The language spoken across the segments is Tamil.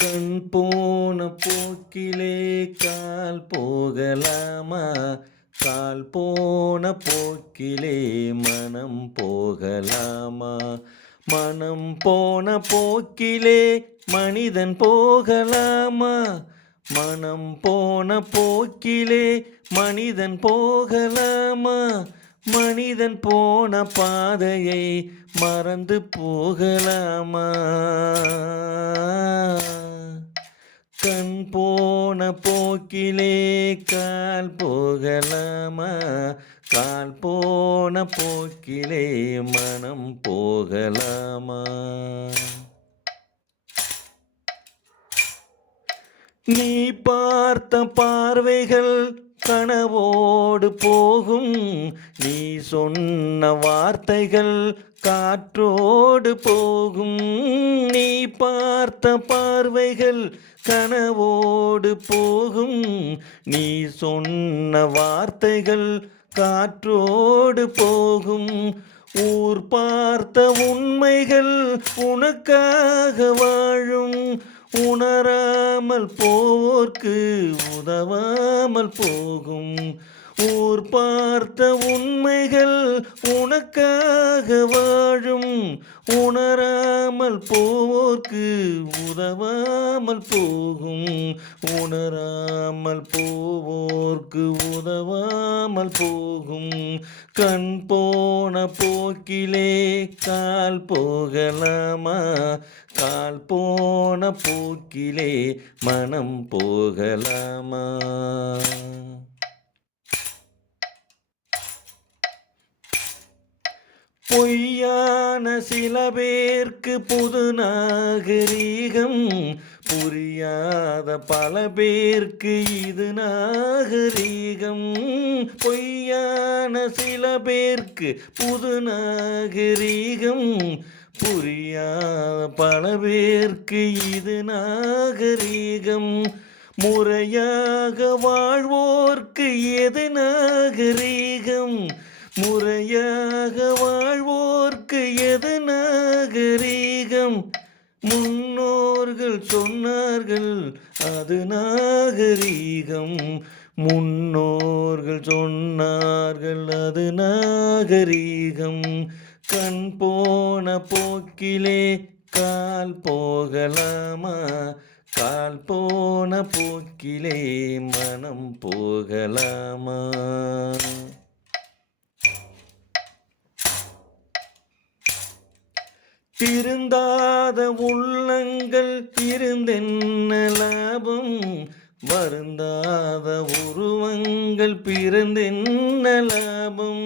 கண் போன போக்கிலே கால் போகலாமா? கால் போன போக்கிலே மனம் போகலாமா? மனம் போன போக்கிலே மனிதன் போகலாமா? மனம் போன போக்கிலே மனிதன் போகலாமா? மனிதன் போன பாதையை மறந்து போகலாமா? கண் போன போக்கிலே கால் போகலாமா? கால் போன போக்கிலே மனம் போகலாமா? நீ பார்த்த பார்வைகள் கனவோடு போகும், நீ சொன்ன வார்த்தைகள் காற்றோடு போகும். நீ பார்த்த பார்வைகள் கனவோடு போகும், நீ சொன்ன வார்த்தைகள் காற்றோடு போகும். ஊர் பார்த்த உண்மைகள் உனக்காக வாழும், உணராமல் போர்க்கு உதவாமல் போகும். ஊர் பார்த்த உண்மைகள் உனக்காக வாழும், உணராமல் போர்க்கு உதவாமல் போகும். உணராமல் போவோர்க்கு உதவாமல் போகும். கண் போன போக்கிலே கால் போகலாமா? கால் போன போக்கிலே மனம் போகலாமா? பொய்யான சில பேர்க்கு புது நாகரீகம், புரியாத பல பேர்க்கு இது நாகரீகம். பொய்யான சில பேர்க்கு புது நாகரீகம், புரியாத பல பேர்க்கு இது நாகரீகம். முறையாக வாழ்வோர்க்கு எது நாகரீகம்? முறையாக வாழ்வோர்க்கு எது நாகரீகம்? முன்னோர்கள் சொன்னார்கள் அது நாகரீகம். முன்னோர்கள் சொன்னார்கள் அது நாகரீகம். கண் போன போக்கிலே கால் போகலாமா? கால் போன போக்கிலே மனம் போகலாமா? திருந்தாத உள்ளங்கள் இருந்தென்ன லாபம்? வருந்தாத உருவங்கள் பிறந்தென்ன லாபம்?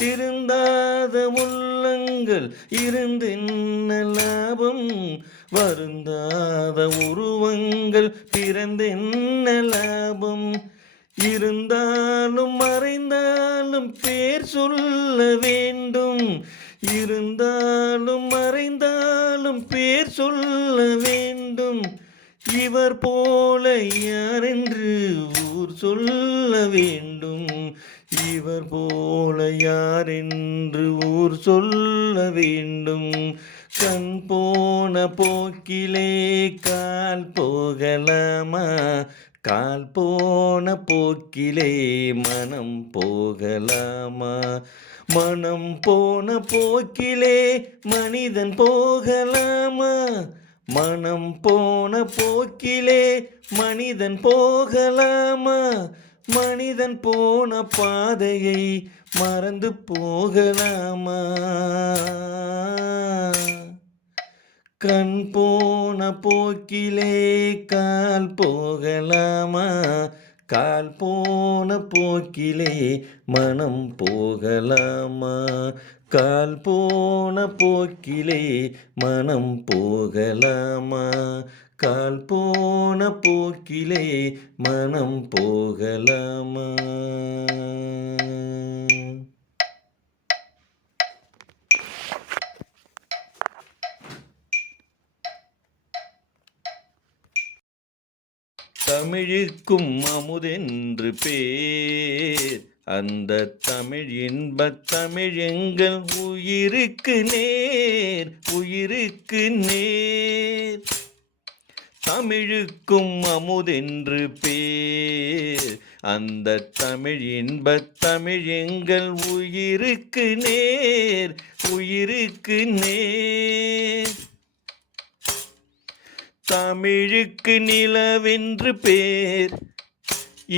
திருந்தாத உள்ளங்கள் இருந்தென்ன லாபம்? வருந்தாத உருவங்கள் பிறந்தென்ன லாபம்? இருந்தாலும் மறைந்தாலும் பேர் சொல்ல வேண்டும், இருந்தாலும் மறைந்தாலும் பேர் சொல்ல வேண்டும். இவர் போல யாரென்று ஊர் சொல்ல வேண்டும், இவர் போல யாரென்று ஊர் சொல்ல வேண்டும். கண் போன போக்கிலே கால் போகலாமா? கால் போன போக்கிலே மனம் போகலாமா? மனம் போன போக்கிலே மனிதன் போகலாமா? மனம் போன போக்கிலே மனிதன் போகலாமா? மனிதன் போன பாதையை மறந்து போகலாமா? கண் போன போக்கிலே கால் போகலாமா? கால் போன போக்கிலே மனம் போகலாமா? கால் போன போக்கிலே மனம் போகலாமா? கால் போன போக்கிலே மனம் போகலாமா? தமிழுக்கும் அமுதென்று பேர், அந்த தமிழ் இன்பத் தமிழ் எங்கள் உயிருக்கு நேர், உயிருக்கு நேர். தமிழுக்கும் அமுதென்று பேர். அந்த தமிழ் இன்பத் தமிழ் எங்கள் உயிருக்கு நேர், உயிருக்கு நேர். தமிழுக்கு நிலவென்று பேர்,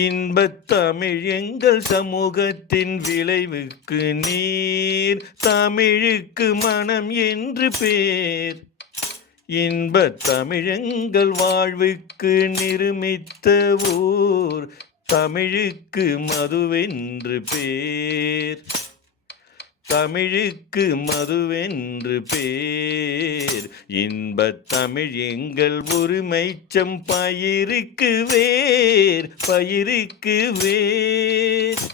இன்பத் தமிழ் எங்கள் சமூகத்தின் விளைவுக்கு நீர். தமிழுக்கு மனம் என்று பேர், இன்பத் தமிழ் எங்கள் வாழ்வுக்கு நிருமித்த ஊர். தமிழுக்கு மதுவென்று பேர், தமிழுக்கு மதுவென்று பேர். இன்பத் தமிழ் எங்கள் உரிமைச்சம் பயிருக்கு வேர், பயிருக்கு வேர்.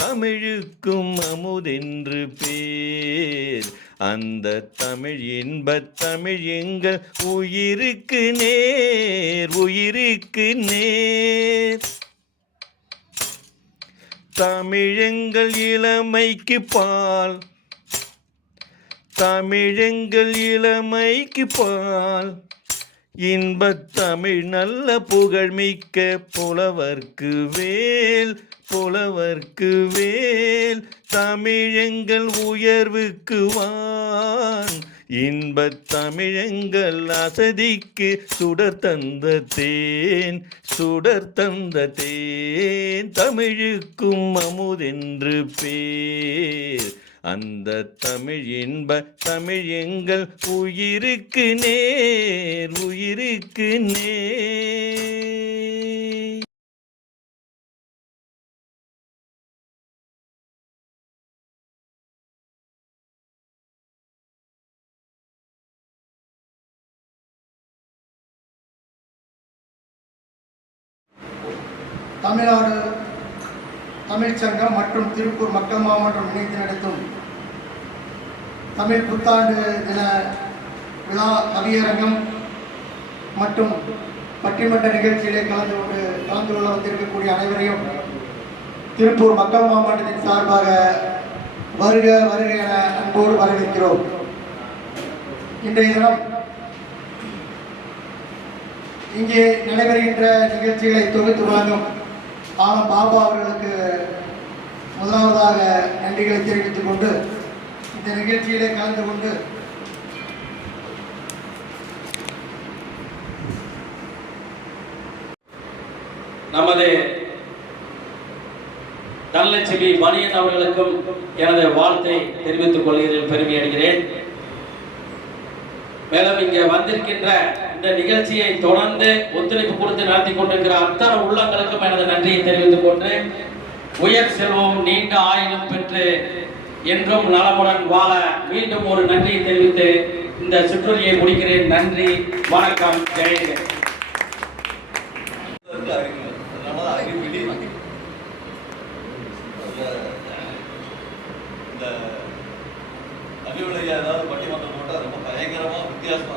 தமிழுக்கும் அமுதென்று பேர், அந்த தமிழ் இன்பத் தமிழ் எங்கள் உயிருக்கு நேர், உயிருக்கு நேர். தமிழெங்கள் இளமைக்கு பால், தமிழெங்கள் இளமைக்கு பால். இன்பத் தமிழ் நல்ல புகழ்மிக்க புலவர்க்கு வேல், புலவர்க்கு வேல். தமிழெங்கள் உயர்வுக்கு வான், இன்பத் தமிழெங்கள் அசதிக்கு சுடர் தந்த தேன், சுடர் தந்த தேன். தமிழுக்கும் அமுதென்று பேர், அந்த தமிழ் இன்ப தமிழ் எங்கள் உயிருக்கு நேர், உயிருக்கு நேர். தமிழ்நாடு தமிழ்ச்சங்கம் மற்றும் திருப்பூர் மக்கள் மாமன்றம் இணைந்து நடத்தும் தமிழ் புத்தாண்டு தின விழா கவியரங்கம் மற்றும் பட்டிமன்ற நிகழ்ச்சியிலே கலந்து கொள்ள வந்திருக்கக்கூடிய அனைவரையும் திருப்பூர் மக்கள் மாமன்றத்தின் சார்பாக வருக வருக என அன்போடு வரவேற்கிறோம். இன்றைய தினம் இங்கே நடைபெறுகின்ற நிகழ்ச்சிகளை தொகுத்து வழங்கும் பாபா அவர்களுக்கு முதலாவதாக நன்றிகளை தெரிவித்துக் கொண்டு இந்த நிகழ்ச்சியிலே கலந்து கொண்டு நமது தனலட்சுமி மணியன் அவர்களுக்கும் எனது வாழ்த்தை தெரிவித்துக் கொள்கிறேன், பெருமை அடைகிறேன். மேலும் இங்கே வந்திருக்கின்ற இந்த நிகழ்ச்சியை தொடர்ந்து ஒத்துழைப்பு கொடுத்து நடத்தி கொண்டிருக்கிற அத்தனை உள்ளங்களுக்கும் எனது நன்றியை தெரிவித்துக் கொண்டு உயர் செல்வம் நீண்ட ஆயுளும் பெற்று என்றும் நலமுடன் வாழ மீண்டும் ஒரு நன்றியை தெரிவித்து இந்த சுற்றுரையை முடிக்கிறேன். நன்றி, வணக்கம், ஜெயங்க. ஏதாவது பட்டிமன்றம் போட்டால் ரொம்ப பயங்கரமா வித்தியாசமா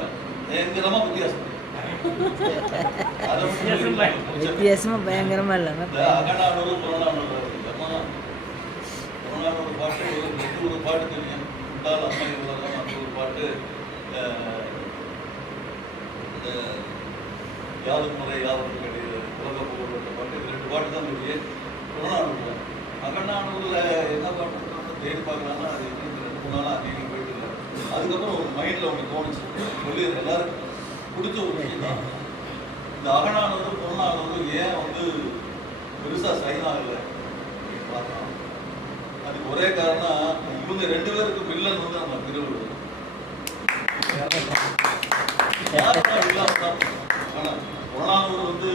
வித்தியாசமா பயங்கரமா இல்லைங்க. அகநானூறு புறநானூறு பாட்டு, ஒரு பாட்டு தெரியும், உண்டால் அம்மை உலகம், அந்த ஒரு பாட்டு, யாரும் முறை யாரும் கிடையாது உலக புகழ் பாட்டு, இது 2 பாட்டு தான் தெரியும் புறநானூறு. அகநானூறுல என்ன பாட்டு தேடி பார்க்கலாம்னா அது 2-3 நாளாக அதிகம் போயிட்டு இல்லை. அதுக்கப்புறம் ஒரு மைண்டில் ஒன்று தோணுச்சு, சொல்லி எல்லாருக்கும் பிடிச்ச ஒரு விஷயம் தான் இந்த அகநானூறு புறநானூறு ஏன் பெருசாக சைன் ஆகலை அப்படின்னு பார்த்தோம். அதுக்கு ஒரே காரணம், இவங்க 2 பேருக்கு வில்லன் நம்ம திருவள்ளுவர். ஆனால் புறநானூறு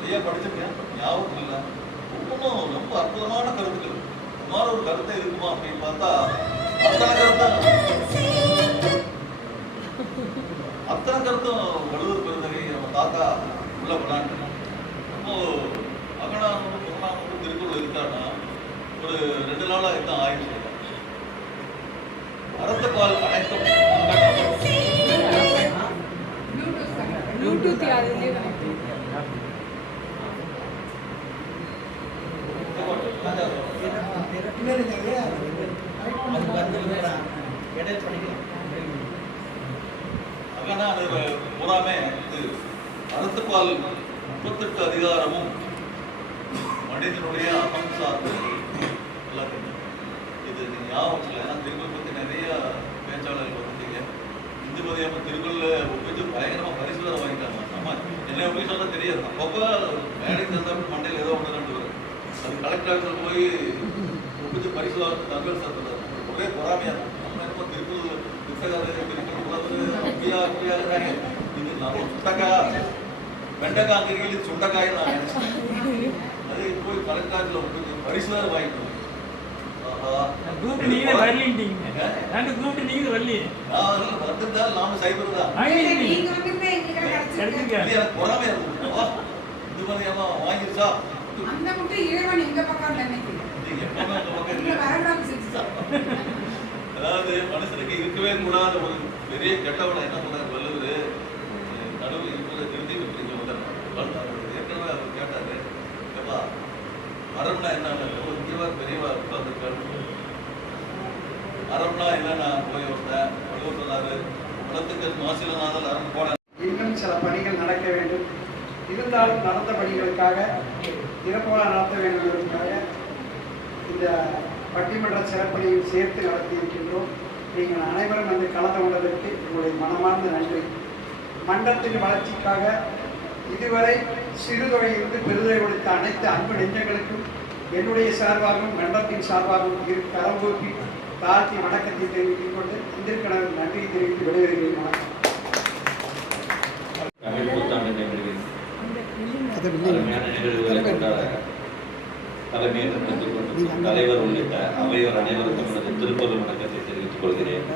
நிறைய படிச்சிருக்கேன், ஞாபகம் இல்லை. ஒவ்வொன்றும் ரொம்ப அற்புதமான கருத்துக்கள். இந்த மாதிரி ஒரு கருத்தை இருக்குமா அப்படின்னு பார்த்தா அத்தனை கருத்தும் வள்ளுவர் பெருந்தகை நம்ம தாத்தா உள்ள விளையாண்டுருக்கோம். அப்போ அகநானூறு புறநானூறு திருக்குறள் இருக்கான்னா ஒரு 2 நாளாக இதுதான் ஆயிடுச்சு. அறத்துப்பால் அனைத்தும் அகநானூறு பூராமே அறத்துப்பால் 38 அதிகாரமும் மனிதனுடைய அகம் சார்ந்தது எல்லாத்தையும். இது நீங்க ஞாபகம் வச்சுக்கல. ஏன்னா திருக்குறள் பத்தி நிறைய பேச்சாளர்கள் வந்துட்டீங்க. இந்து மதியாம திருக்குறள் ஒப்பிட்டு பயங்கரமா பரிசு வேற வாங்கிட்டாங்க. நம்ம என்ன ஒப்பி சொன்னா தெரியாது. அப்பப்ப மேடைக்கு தந்தா மண்டையில் ஏதோ ஒன்று கண்டு வரும். அது கலெக்டர் ஆஃபீஸில் போய் ஒப்பிட்டு பரிசு வாங்க தகவல் சாப்பிட்றாரு. ஒரே பொறாமையா இருக்கும். நம்ம என்னமோ திருக்குறள் புத்தகம் அப்படியா அப்படியாங்கிறாங்க. இது நம்ம சுண்டக்கா வெண்டைக்காய் அங்கே சுண்டக்காய் நான் நினைச்சேன். அது போய் கலெக்டர் ஒப்பிட்டு பரிசு வேற வாங்கிட்டு வந்திருந்தால் நாம சைபர் தான் பொறாமையா இருக்கும். இது மாதிரி எல்லாம் வாங்கிருச்சா அதாவது மனுஷனுக்கு இருக்கவே கூடாத ஒரு பெரிய கெட்டவனை என்ன சொல்றாரு வள்ளுவர் நடுவு இப்ப திருத்தி ஏற்கனவே அவர் கேட்டாரு எப்பா அறம்னா என்ன முக்கியமா பெரியவா உட்கார்ந்துருக்காரு. அறம்னா என்னன்னா போய் வந்தேன் வள்ளுவர் சொன்னாரு குளத்துக்கு மாசிலனாதல் அறம் போன. இன்னும் சில பணிகள் நடக்க வேண்டும். இருந்தாலும் நடந்த பணிகளுக்காக சிறப்பாக நடத்த வேண்டும் என்பதற்காக இந்த பட்டிமன்ற சிறப்பணியும் சேர்த்து நடத்தி இருக்கின்றோம். நீங்கள் அனைவரும் வந்து கலந்து கொண்டதற்கு உங்களுடைய மனமார்ந்த நன்றி. மன்றத்தின் வளர்ச்சிக்காக இதுவரை சிறுதொகையிலிருந்து பெருதொகை கொடுத்த அனைத்து அன்பு நெஞ்சங்களுக்கும் என்னுடைய சார்பாகவும் மன்றத்தின் சார்பாகவும் இரு கரங்கூப்பி தாழ்த்தி வணக்கத்தை தெரிவித்துக் கொண்டு இந்திருக்கிற நன்றி தெரிவித்து விடைபெறுகிறேன். வணக்கம். தமிழ் புத்தாண்டு நிகழ்வில் அருமையான நிகழ்வுகளை கொண்டாட தலைமையேற்று கொண்டிருக்கும் தலைவர் உள்ளிட்ட அவையோர் அனைவருக்கும் எனது திருப்பூர் வணக்கத்தை தெரிவித்துக் கொள்கிறேன்.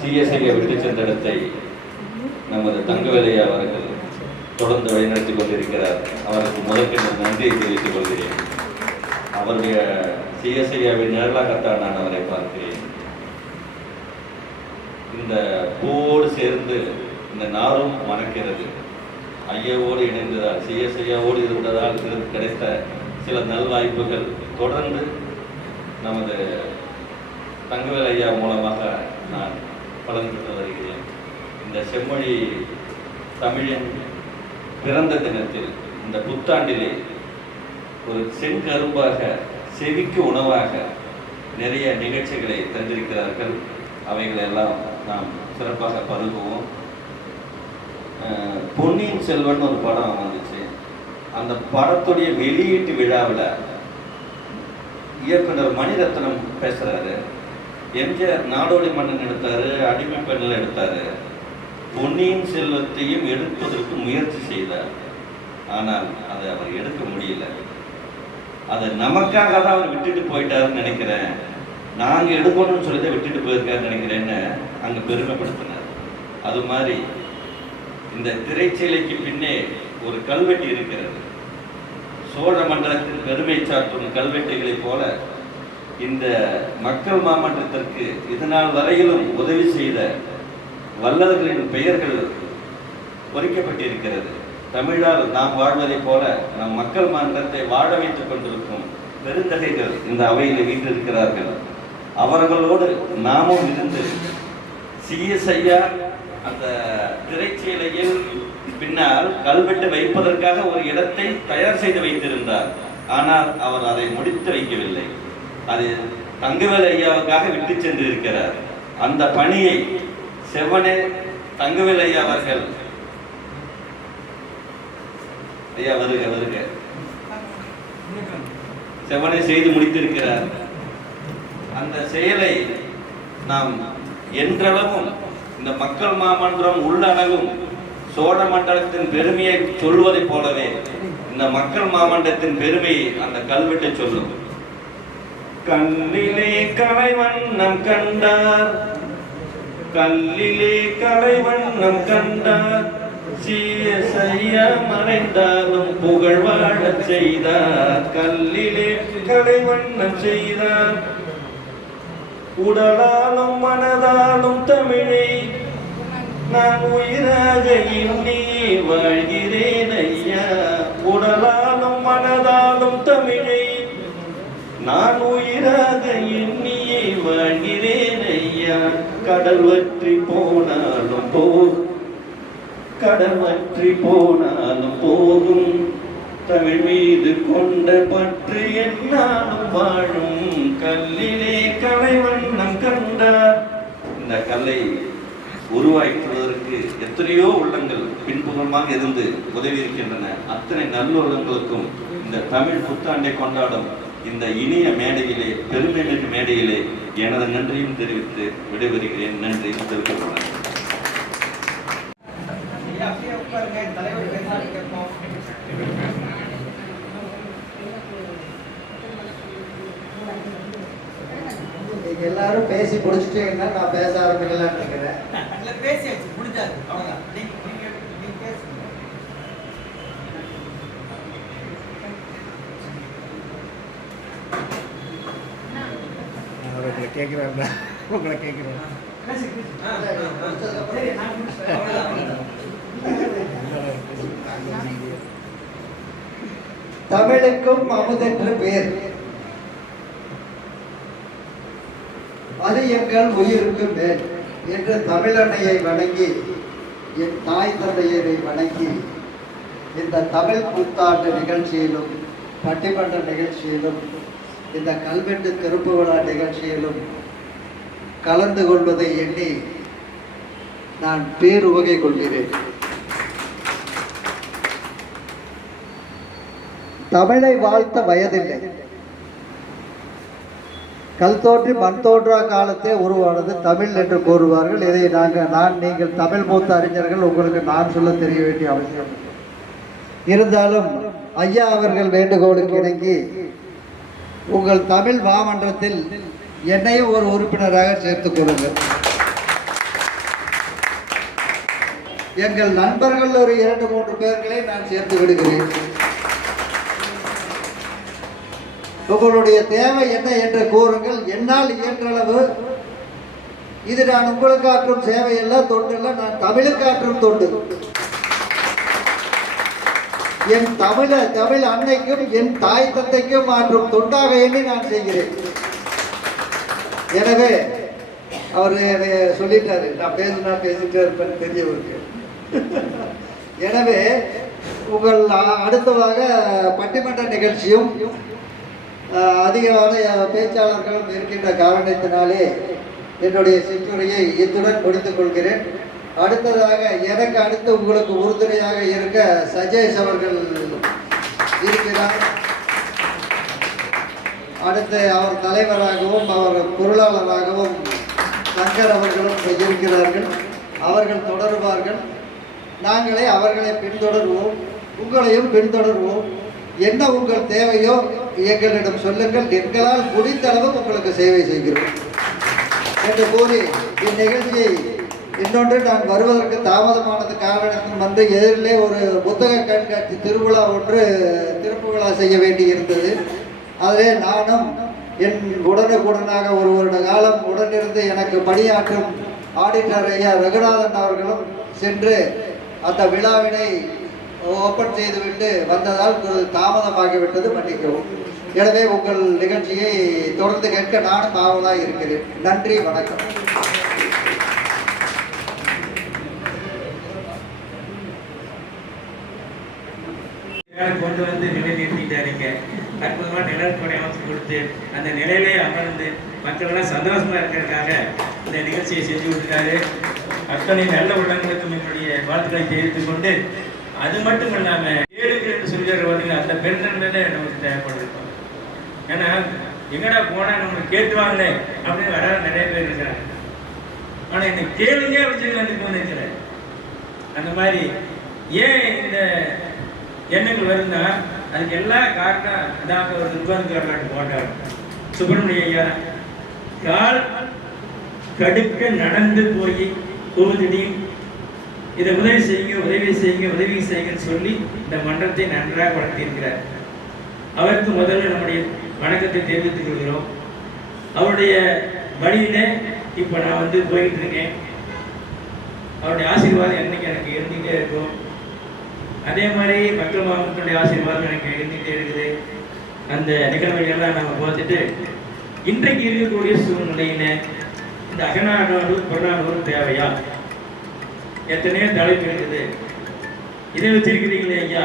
சிஎஸ்ஐயை விட்டு சென்ற இடத்தை நமது தங்கவேலையா அவர்கள் தொடர்ந்து வழிநடத்தி கொண்டிருக்கிறார். அவருக்கு முதற்கென்று நன்றியை தெரிவித்துக் கொள்கிறேன். அவருடைய சிஎஸ்ஐயாவின் நிழலாகத்தான் நான் அவரை பார்க்கிறேன். இந்த பூவோடு சேர்ந்து இந்த நாரும் மணக்கிறது. ஐயாவோடு இணைந்ததால் சிஎஸ்ஐயாவோடு இருந்ததால் கிடைத்த சில நல்வாய்ப்புகள் தொடர்ந்து நமது தங்கவேல் ஐயா மூலமாக நான் பலன் பெற்று வருகிறேன். இந்த செம்மொழி தமிழின் பிறந்த தினத்தில் இந்த புத்தாண்டிலே ஒரு செங்கரும்பாக செவிக்கு உணவாக நிறைய நிகழ்ச்சிகளை தந்திருக்கிறார்கள். அவைகளெல்லாம் நாம் சிறப்பாக பருகுவோம். பொன்னியின் செல்வன் ஒரு படம் வந்துச்சு. அந்த படத்துடைய வெளியீட்டு விழாவில் இயக்குனர் மணிரத்னம் பேசுறாரு. எம்ஜிஆர் நாடோடி மன்னன் எடுத்தாரு, அடிமை பெண்ணில் எடுத்தாரு. பொன்னியின் செல்வத்தையும் எடுப்பதற்கு முயற்சி செய்தார். ஆனால் அதை அவர் எடுக்க முடியல. அதை நமக்காக தான் அவர் விட்டுட்டு போயிட்டாருன்னு நினைக்கிறேன். நாங்கள் எடுக்கணும்னு சொல்லி தான் விட்டுட்டு போயிருக்காருன்னு நினைக்கிறேன்னு அங்கே பெருமைப்படுத்தினார். அது மாதிரி இந்த திரைச்சீலைக்கு பின்னே ஒரு கல்வெட்டு இருக்கிறது. சோழ மண்டலத்தின் பெருமை சாற்றும் கல்வெட்டுகளைப் போல இந்த மக்கள் மாமன்றத்திற்கு இதனால் வரையிலும் உதவி செய்த வல்லவர்களின் பெயர்கள் பொறிக்கப்பட்டிருக்கிறது. தமிழால் நாம் வாழ்வதைப் போல நம் மக்கள் மன்றத்தை வாழ வைத்துக் கொண்டிருக்கும் பெருந்தகைகள் இந்த அவையில் வீற்றிருக்கிறார்கள். அவர்களோடு நாமும் இருந்து சிஎஸ்ஐயா அந்த திரைச்சீலையில் பின்னால் கல்வெட்டு வைப்பதற்காக ஒரு இடத்தை தயார் செய்து வைத்திருந்தார். ஆனால் அவர் அதை முடித்து வைக்கவில்லை. அது தங்கவேல் ஐயாவுக்காக விட்டு சென்று இருக்கிறார். அந்த பணியை செவ்வனே தங்கவேல் ஐயா அவர்கள் ஐயா வருக வருக செவ்வனே செய்து முடித்திருக்கிறார். அந்த செயலை நாம் என்றளவும் இந்த மக்கள் மாமன்றம் உள்ளளவும் சோழ மண்டலத்தின் பெருமையை சொல்வதைப் போலவே இந்த மக்கள் மாமன்றத்தின் பெருமையை அந்த கல்வெட்டு சொல்லும். கல்லிலே கலைவண்ணம் கண்டார், கல்லிலே கலைவண்ணம் கண்டார், சிஎஸ்ஐயா மறைந்தாலும் புகழ் வாழச் செய்தார். கல்லிலே கலைவண்ணம் செய்தார், உடலாலும் மனதாலும் தமிழை நான் உயிராக எண்ணி வாழ்கிறேன் ஐயா. உடலாலும் மனதாலும் தமிழை நான் உயிராக எண்ணியே வாழ்கிறேன் ஐயா. கடல் வற்றி போனாலும் கடவற்றி போனாலும் போகும் தமிழ் மீது கொண்ட பற்று என்னாலும் வாழும் கல்லிலே கலைவண்ணம் கண்டார். இந்த கல்லை உருவாக்குவதற்கு எத்தனையோ உள்ளங்கள் பின்புறமாக இருந்து உதவி இருக்கின்றன. அத்தனை நல்லுள்ளங்களுக்கும் இந்த தமிழ் புத்தாண்டை கொண்டாடும் இந்த இனிய மேடையிலே, பெருமைமிகு மேடையிலே எனது நன்றியும் தெரிவித்து விடைபெறுகிறேன். நன்றி. தெரிவித்துள்ளேன். எல்லாரும் பேசி முடிச்சுட்டீங்கன்னா நான் பேச ஆரம்பிக்கலாம்னு நினைக்கிறேன். உங்களை கேட்கிறேன் உங்களை கேட்கிறேன். தமிழுக்கும் அமுதென்று பேர், அது எங்கள் உயிருக்கு மேல் என்று தமிழன்னையை வணங்கி, என் தாய் தந்தையரை வணங்கி, இந்த தமிழ் புத்தாண்டு நிகழ்ச்சியிலும் பட்டிமன்ற நிகழ்ச்சியிலும் இந்த கல்வெட்டு திறப்பு விழா நிகழ்ச்சியிலும் கலந்து கொள்வதை எண்ணி நான் பேருவகை கொள்கிறேன். தமிழை வாழ்த்த வயதில்லை. கல் தோன்றி மண் தோன்றா காலத்தே உருவானது தமிழ் என்று கூறுவார்கள். இதை நீங்கள் தமிழ் மூத்த அறிஞர்கள், உங்களுக்கு நான் சொல்ல தெரிய வேண்டிய அவசியம். இருந்தாலும் ஐயா அவர்கள் வேண்டுகோளுக்கு இணங்கி உங்கள் தமிழ் மாமன்றத்தில் என்னையும் ஒரு உறுப்பினராக சேர்த்துக் கொள்ளுங்கள். எங்கள் நண்பர்கள் ஒரு 2-3 பேர்களை நான் சேர்த்து விடுகிறேன். உங்களுடைய தேவை என்ன என்று கூறுங்கள். என்னால் இயன்றளவு, இது நான் உங்களுக்கு ஆற்றும் சேவை அல்ல, தொண்டு அல்ல, நான் தமிழுக்கு ஆற்றும் தொண்டு. என் தமிழ் அன்னைக்கும் என் தாய் தந்தைக்கும் ஆற்றும் தொண்டாக எண்ணி நான் செய்கிறேன். எனவே அவர் சொல்லிட்டாரு, நான் பேசிட்டே இருப்பேன்னு தெரியவருக்கு. எனவே உங்கள் அடுத்ததாக பட்டிமன்ற நிகழ்ச்சியும் அதிகமான பேச்சாளர்களும் இருக்கின்ற காரணத்தினாலே என்னுடைய சிற்றுரையை இத்துடன் முடித்துக் கொள்கிறேன். அடுத்ததாக எனக்கு அடுத்து உங்களுக்கு உறுதுணையாக இருக்க சஜேஷ் அவர்கள் இருக்கிறார். அடுத்து அவர் தலைவராகவும் அவர் பொருளாளராகவும் சங்கர் அவர்களும் இருக்கிறார்கள். அவர்கள் தொடருவார்கள். நாங்களே அவர்களை பின்தொடர்வோம், உங்களையும் பின்தொடர்வோம். என்ன உங்கள் தேவையோ எங்களிடம் சொல்லுங்கள், எங்களால் முடிந்த அளவு உங்களுக்கு சேவை செய்கிறோம் என்று கூறி இந்நிகழ்ச்சியை இன்னொன்று நான் வருவதற்கு தாமதமானது காரணத்தின் வந்து எதிரிலே ஒரு புத்தக கண்காட்சி திருவிழா ஒன்று திறப்பு விழா செய்ய வேண்டி இருந்தது. அதிலே நானும் என் உடனுக்குடனாக ஒரு வருட காலம் உடனிருந்து எனக்கு பணியாற்றும் ஆடிட்டர் ஐயா ரகுநாதன் அவர்களும் சென்று அந்த விழாவினை ஓப்பன் செய்துவிட்டு வந்ததால் தாமதமாகிவிட்டது, மன்னிக்கவும். எனவே உங்கள் நிகழ்ச்சியை தொடர்ந்து கேட்க நானும் ஆவலாக இருக்கிறேன். நன்றி, வணக்கம். கொண்டு வந்து நிலைநிறுத்திட்டாருங்க. அற்புதமாக நிழல் கொடை அமைச்சு கொடுத்து அந்த நிலையிலே அமர்ந்து மக்களெல்லாம் சந்தோஷமா இருக்கிறதுக்காக இந்த நிகழ்ச்சியை செஞ்சு விட்டுட்டாரு. அத்தனை நல்ல உள்ளங்களுக்கும் என்னுடைய வாழ்த்துக்களை தெரிவித்துக் கொண்டு, அது மட்டும் இல்லாமல் ஏழுக்கு என்று சொல்லிடுற பார்த்தீங்கன்னா அந்த பெருந்தன்மை நமக்கு தேவைப்படுது. ஏன்னா எங்கடா போனால் நம்மளுக்கு கேட்டுவாங்களே அப்படின்னு வர நிறைய பேர் இருக்கிறாங்க. ஆனால் என்னை கேளுங்க அப்படின்னு சொல்லி வந்து போயிருக்கிறேன். அந்த மாதிரி ஏன் இந்த எண்ணங்கள் வருதுன்னா அதுக்கு எல்லாம் காரணம் இதாக ஒரு நிர்வாகி போட்டார் சுப்பிரமணிய ஐயா. கால் கடுக்க நடந்து போய் கோவிலையும் இதை உதவி செய்யுங்க உதவி செய்யுங்க உதவி செய்யுங்கன்னு சொல்லி இந்த மன்றத்தை நன்றாக வளர்த்தியிருக்கிறார். அவருக்கு முதல்ல நம்முடைய வணக்கத்தை தெரிவித்துக் கொள்கிறோம். அவருடைய வழியில இப்போ நான் வந்து போயிட்டு இருக்கேன். அவருடைய ஆசீர்வாதம் என்னைக்கு எனக்கு இருந்துகிட்டே இருக்கும். அதே மாதிரி மக்கள் மாவட்டத்துடைய ஆசீர்வாதம் எனக்கு இருந்துகிட்டே இருக்குது. அந்த நிகழ்வுகளெல்லாம் நம்ம பார்த்துட்டு இன்றைக்கு இருக்கக்கூடிய சூழ்நிலையில இந்த அகநானூறு புறநானூறு தேவையா? எத்தனையோ தலைப்பு இருக்குது. இதை வச்சிருக்கிறீங்களே ஐயா.